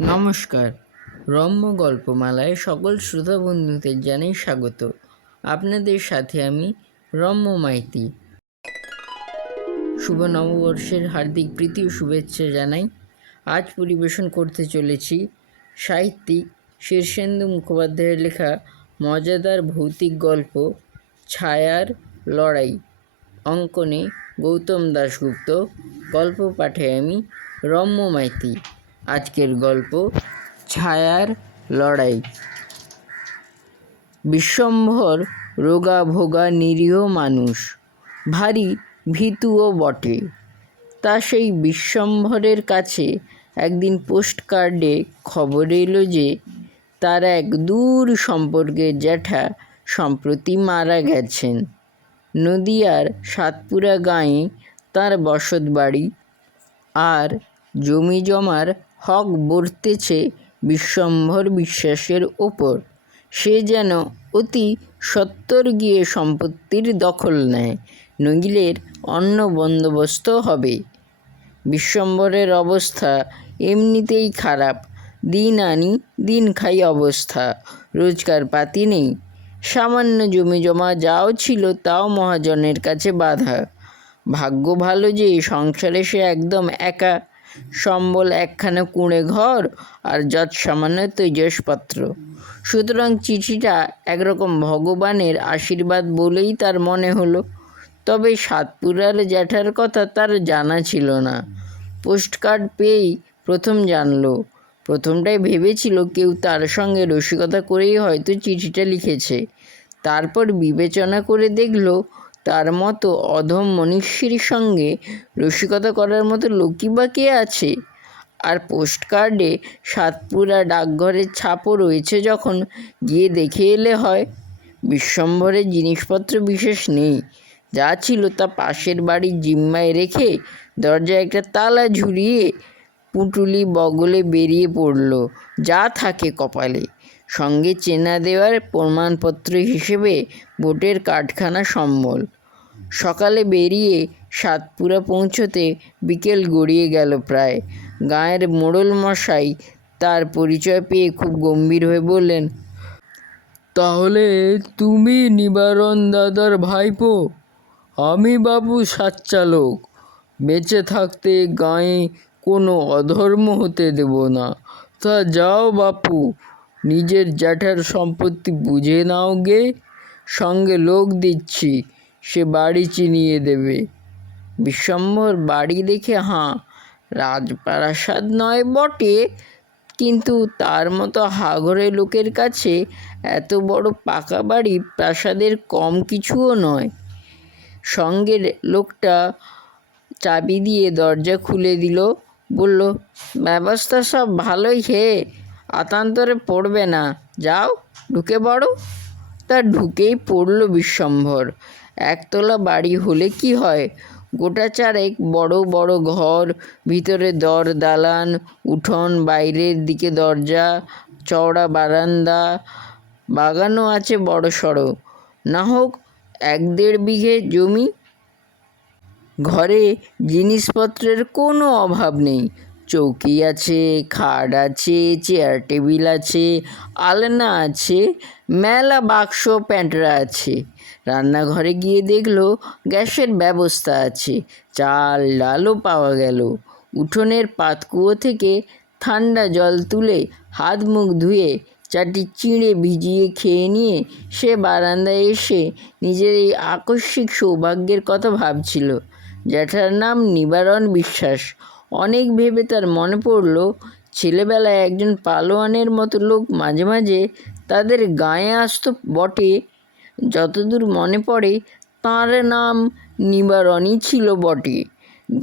নমস্কার। রম্য গল্পমালায় সকল শ্রোতা বন্ধুদের জানাই স্বাগত। আপনাদের সাথে আমি রম্য মাইতি। শুভ নববর্ষের হার্দিক প্রীতি ও শুভেচ্ছা জানাই। আজ পরিবেশন করতে চলেছি সাহিত্যিক শীর্ষেন্দু মুখোপাধ্যায়ের লেখা মজাদার ভৌতিক গল্প ছায়ার লড়াই। অঙ্কনে গৌতম দাশগুপ্ত, গল্প পাঠে আমি রম্য মাইতি। আজকের গল্প ছায়ার লড়াই। বিশ্বম্ভর রোগা ভোগা নিরীহ মানুষ, ভারী ভীতুও বটে। তা সেই বিশ্বম্ভরের কাছে একদিন পোস্ট কার্ডে খবর এলো যে তার এক দূর সম্পর্কের জ্যাঠা সম্প্রতি মারা গেছেন। নদিয়ার সাতপুরা গাঁয়ে তার বসত বাড়ি, আর জমি জমার হক বর্তেছে বিশ্বম্ভর বিশ্বাসের ওপর। সে যেন অতি সত্বর গিয়ে সম্পত্তির দখল নেয়, নইলের অন্য বন্দোবস্ত হবে। বিশ্বম্ভরের অবস্থা এমনিতেই খারাপ, দিন আনি দিন খাই অবস্থা। রোজগার পাতি নেই, সামান্য জমি জমা যাও ছিল তাও মহাজনের কাছে বাধা। ভাগ্য ভালো যে সংসারে সে একদম একা, সম্বল একখানা কুঁড়ে ঘর আর যৎসামান্য তেজসপত্র। সুতরাং চিঠিটা একরকম ভগবানের আশীর্বাদ বলেই তার মনে হলো। তবে সাতপুরার জ্যাঠার কথা তার জানা ছিল না। পোস্টকার্ড পেয়েই প্রথম জানলো। প্রথমটাই ভেবেছিল কেউ তার সঙ্গে রসিকতা করেই হয়তো চিঠিটা লিখেছে। তারপর বিবেচনা করে দেখল তার মতো অধম মনীষীর সঙ্গে রসিকতা করার মতো লোকই বা কে আছে। আর পোস্টকার্ডে সাতপুরা ডাকঘরের ছাপও রয়েছে যখন, গিয়ে দেখে এলে হয়। বিশ্বম্ভরের জিনিসপত্র বিশেষ নেই, যা ছিল তা পাশের বাড়ির জিম্মায় রেখে দরজায় একটা তালা ঝুলিয়ে পুঁটুলি বগলে বেরিয়ে পড়ল যা থাকে কপালে। সঙ্গে চেনা দেওয়ার প্রমাণপত্র হিসেবে ভোটের কার্ডখানা সম্বল। সকালে বেরিয়ে সাতপুরা পৌঁছতে বিকেল গড়িয়ে গেল প্রায়। গাঁয়ের মোড়ল মশাই তার পরিচয় পেয়ে খুব গম্ভীর হয়ে বললেন, তাহলে তুমি নিবারণ দাদার ভাইপো? আমি বাবু সাচ্চা লোক, বেঁচে থাকতে গাঁয়ে কোনো অধর্ম হতে দেব না। তা যাও বাপু, নিজের জ্যাঠার সম্পত্তি বুঝে নাও গে। সঙ্গে লোক দিচ্ছি, সে বাড়ি চিনিয়ে দেবে। বিশ্বম্ভর বাড়ি দেখে রাজপ্রাসাদ নয় বটে, কিন্তু তার মতো হাঘরে লোকের কাছে এত বড় পাকা বাড়ি প্রাসাদের কম কিছুও নয়। সঙ্গের লোকটা চাবি দিয়ে দরজা খুলে দিল, বলল, ব্যবস্থা সব ভালোই হে, আতান্তরে পড়বে না, যাও ঢুকে পড়ো। তা ঢুকেই পড়ল বিশ্বম্ভর। একতলা বাড়ি হলে কি হয়, গোটা চারেক বড় বড় ঘর, ভিতরে দর দালান, উঠোন, বাইরের দিকে দরজা, চওড়া বারান্দা, বাগানও আছে বড় সড়ো, না হোক 1-1.5 বিঘে জমি। ঘরে জিনিসপত্রের কোনো অভাব নেই। চৌকি আছে, খাট আছে, চেয়ার টেবিল আছে, আলনা আছে, মেলা বাক্স প্যাঁটরা আছে। রান্নাঘরে গিয়ে দেখলো গ্যাসের ব্যবস্থা আছে, চাল ডালও পাওয়া গেল। উঠোনের পাতকুয়ো থেকে ঠান্ডা জল তুলে হাত মুখ ধুয়ে চাটি চিঁড়ে ভিজিয়ে খেয়ে নিয়ে সে বারান্দায় এসে নিজের এই আকস্মিক সৌভাগ্যের কথা ভাবছিল। জ্যাঠার নাম নিবারণ বিশ্বাস। অনেক ভেবে তার মনে পড়ল, ছেলেবেলায় একজন পালোয়ানের মতো লোক মাঝে মাঝে তাদের গাঁয়ে আসতো বটে। যতদূর মনে পড়ে তাঁর নাম নিবারণই ছিল বটে।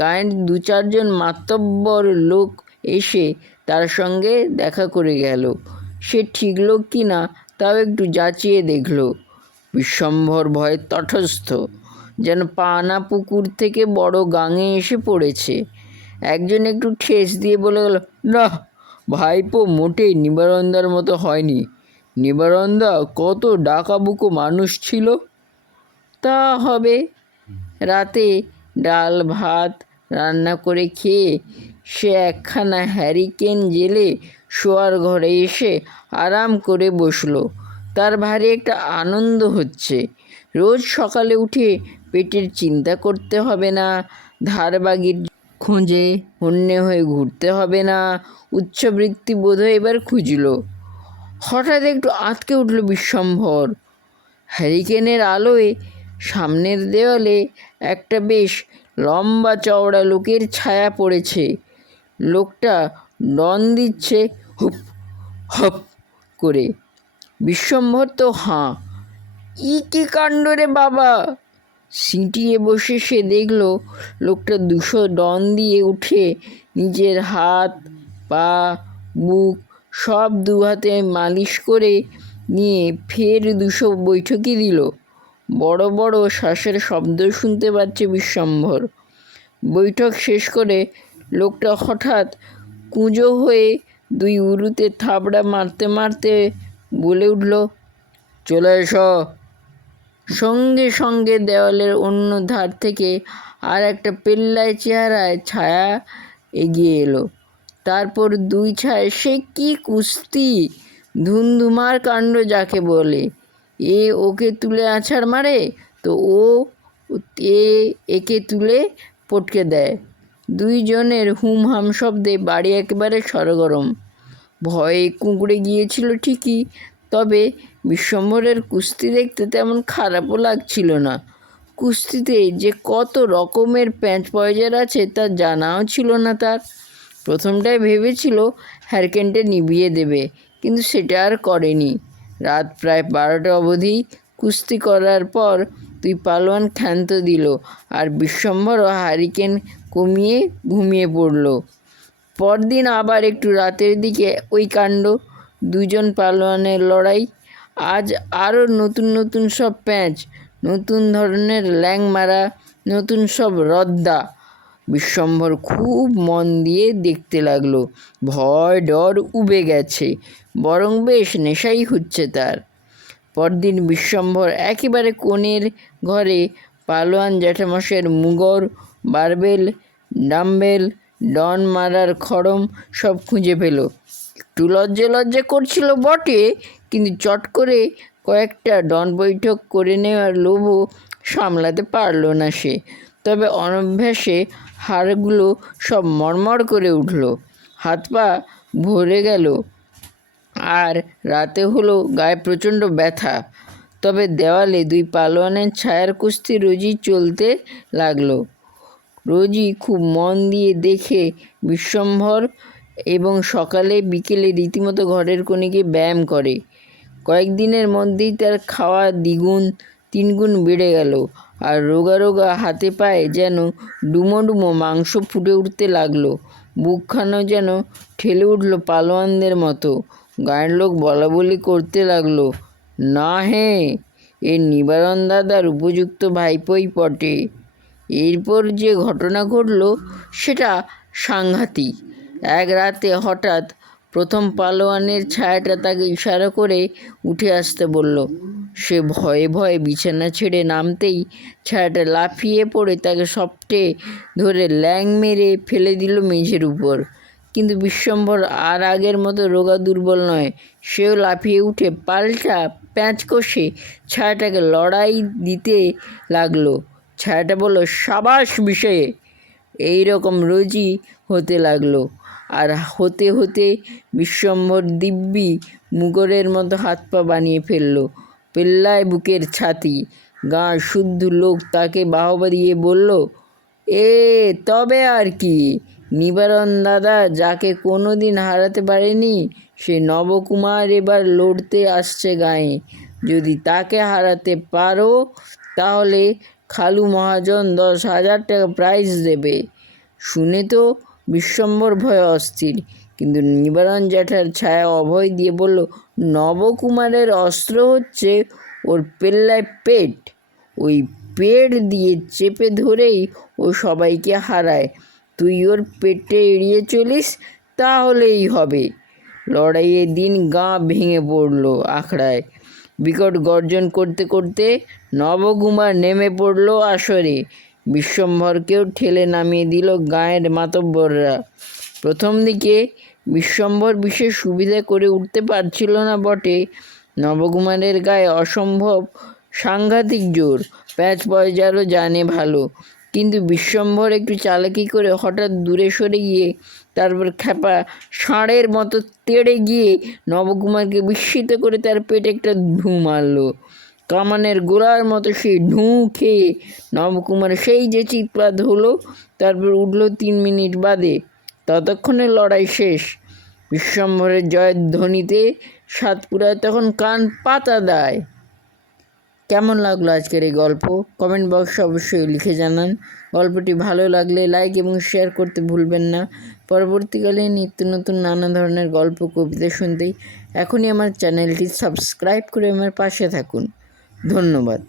গাঁয়ের 2-4 জন মাতব্বর লোক এসে তার সঙ্গে দেখা করে গেল। সে ঠিক লোক কি না তাও একটু যাচিয়ে দেখল। বিশ্বম্ভর ভয়ে তটস্থ, যেন পানা পুকুর থেকে বড় গাঙে এসে পড়েছে। একজন একটু ঠেস দিয়ে বলে গেল, না ভাইপো মোটেই নিবারণদার মতো হয়নি। নিবারণদা কত ডাকাবুকো মানুষ ছিল। তা হবে। রাতে ডাল ভাত রান্না করে খেয়ে সে একখানা হ্যারিকেন জেলে শোয়ার ঘরে এসে আরাম করে বসলো। তার ভারী একটা আনন্দ হচ্ছে। রোজ সকালে উঠে পেটের চিন্তা করতে হবে না, ধারবাগির খোঁজে হন্যে হয়ে ঘুরতে হবে না। উচ্চবৃত্তি বোধহয় এবার খুঁজল। হঠাৎ একটু আঁতকে উঠল বিশ্বম্ভর। হ্যারিকেনের আলোয় সামনের দেওয়ালে একটা বেশ লম্বা চওড়া লোকের ছায়া পড়েছে। লোকটা ডন দিচ্ছে হুপ হপ করে। বিশ্বম্ভর তো হাঁ। কি কাণ্ড রে বাবা! সিঁটিয়ে বসে সে দেখল লোকটা 200 ডন দিয়ে উঠে নিজের হাত, পা, বুক সব 2 হাতে মালিশ করে নিয়ে ফের 200 বৈঠকি দিল। বড় বড় শ্বাসের শব্দ শুনতে পাচ্ছে বিশ্বম্ভর। বৈঠক শেষ করে লোকটা হঠাৎ কুঁজো হয়ে 2 উরুতে থাবড়া মারতে মারতে বলে উঠল, চলে এসো। সঙ্গে সঙ্গে দেওয়ালের অন্য ধার থেকে আর একটা পেল্লায় চেহারায় ছায়া এগিয়ে এলো। তারপর 2 ছায় সে কি কুস্তি! ধুন্ধুমার কাণ্ড যাকে বলে। এ ওকে তুলে আছাড় মারে, তো ও একে তুলে পটকে দেয়। 2 জনের হুমহাম শব্দে বাড়ি একেবারে সরগরম। ভয়ে কুঁকড়ে গিয়েছিল ঠিকই, তবে বিশ্বম্ভরের কুস্তি দেখতে তেমন খারাপও লাগছিল না। কুস্তিতে যে কত রকমের প্যাঁচ পয়জার আছে তা জানাও ছিল না তার। প্রথমটায় ভেবেছিল হ্যারিকেনটা নিভিয়ে দেবে, কিন্তু সেটা আর করেনি। রাত প্রায় 12টা অবধি কুস্তি করার পর 2 পালোয়ান ক্ষান্ত দিল, আর বিশ্বম্ভরও হ্যারিকেন কমিয়ে ঘুমিয়ে পড়ল। পরদিন আবার একটু রাতের দিকে ওই কাণ্ড, 2 জন পালোয়ানের লড়াই। আজ আরও নতুন নতুন সব প্যাঁচ, নতুন ধরনের ল্যাং মারা, নতুন সব রদ্দা। বিশ্বম্ভর খুব মন দিয়ে দেখতে লাগলো। ভয় ডর উবে গেছে, বরং বেশ নেশাই হচ্ছে তার। পরদিন বিশ্বম্ভর একেবারে কোণের ঘরে পালোয়ান জ্যাঠামশাইয়ের মুগর, বারবেল, ডাম্বেল, ডন মারার খড়ম সব খুঁজে পেল। একটু লজ্জা করছিল বটে, কিন্তু চট করে কয়েকটা ডন বৈঠক করে নেওয়ার লোভও সামলাতে পারল না সে। তবে অনভ্যাসে হাড়গুলো সব মড়মড় করে উঠল, হাত পা ভরে গেল, আর রাতে হলো গায়ে প্রচণ্ড ব্যথা। তবে দেওয়ালে 2 পালোয়ানের ছায়ার কুস্তি রোজই চলতে লাগলো। রোজই খুব মন দিয়ে দেখে বিশ্বম্ভর, এবং সকালে বিকেলে রীতিমতো ঘরের কোণে গিয়ে ব্যায়াম করে। কয়েকদিনের মধ্যেই তার খাওয়া 2 গুণ 3 গুণ বেড়ে গেল, আর রোগা রোগা হাতে পায়ে যেন ডুমো ডুমো মাংস ফুটে উঠতে লাগলো। বুকখানা যেন ঠেলে উঠল পালোয়ানদের মতো। গায়ের লোক বলাবলি করতে লাগলো, না হে, এ নিবারণ দাদার উপযুক্ত ভাইপোই বটে। এরপর যে ঘটনা ঘটল সেটা সাংঘাতিক। এক রাতে হঠাৎ প্রথম পালোয়ানের ছায়াটা তাকে ইশারা করে উঠে আসতে বলল। সে ভয়ে ভয়ে বিছানা ছেড়ে নামতেই ছায়াটা লাফিয়ে পড়ে তাকে সপটে ধরে ল্যাং মেরে ফেলে দিল মেঝের উপর। কিন্তু বিশ্বম্ভর আর আগের মতো রোগা দুর্বল নয়। সেও লাফিয়ে উঠে পাল্টা প্যাঁচ কষে ছায়াটাকে লড়াই দিতে লাগলো। ছায়াটা বলল, সাবাস বিষয়ে। এই রকম রোজই হতে লাগলো। আর হতে হতে বিশ্বম্ভর দিব্যি মুগরের মতো হাত পা বানিয়ে ফেললো। পেল্লায় বুকের ছাতি। গাঁ শুদ্ধ লোক তাকে বাহবা দিয়ে বলল, এ তবে আর কি! নিবারণ দাদা যাকে কোনো দিন হারাতে পারেনি, সে নবকুমার এবার লড়তে আসছে গাঁয়ে। যদি তাকে হারাতে পারো তাহলে খালু মহাজন 10,000 টাকা প্রাইজ দেবে। শুনে তো বিশ্বম্ভর ভয়ে অস্থির, কিন্তু নিবারণ জ্যাঠার ছায়া অভয় দিয়ে বলল, নবকুমারের অস্ত্র হচ্ছে ওর পেল্লায় পেট। ওই পেট দিয়ে চেপে ধরেই ও সবাইকে হারায়। তুই ওর পেটে এড়িয়ে চলিস, তাহলেই হবে। লড়াইয়ের দিন গাঁ ভেঙে পড়ল আখড়ায়। বিকট গর্জন করতে করতে নবকুমার নেমে পড়ল আসরে। বিশ্বম্ভরকেও ঠেলে নামিয়ে দিল গাঁয়ের মাতব্বররা। প্রথম দিকে বিশ্বম্ভর বিশেষ সুবিধা করে উঠতে পারছিল না বটে। নবকুমারের গায়ে অসম্ভব সাংঘাতিক জোর, প্যাচ পয়জারও জানে ভালো। কিন্তু বিশ্বম্ভর একটু চালাকি করে হঠাৎ দূরে সরে গিয়ে তারপর খ্যাপা ষাঁড়ের মতো তেড়ে গিয়ে নবকুমারকে বিস্মিত করে তার পেটে একটা ঢু মারল। কামানের গোলার মতো সেই ঢুঁ খেয়ে নবকুমার সেই যে চিৎপাত হলো। তারপর উঠল 3 মিনিট বাদে। ততক্ষণে লড়াই শেষ। বিশ্বম্ভরের জয়ের ধ্বনিতে সাতপুরায় তখন কান পাতা দেয়। কেমন লাগলো আজকের এই গল্প? কমেন্ট বক্সে অবশ্যই লিখে জানান। গল্পটি ভালো লাগলে লাইক এবং শেয়ার করতে ভুলবেন না। পরবর্তীকালে নিত্য নতুন নানা ধরনের গল্প কবিতা শুনতেই এখনই আমার চ্যানেলটি সাবস্ক্রাইব করে আমার পাশে থাকুন। ধন্যবাদ।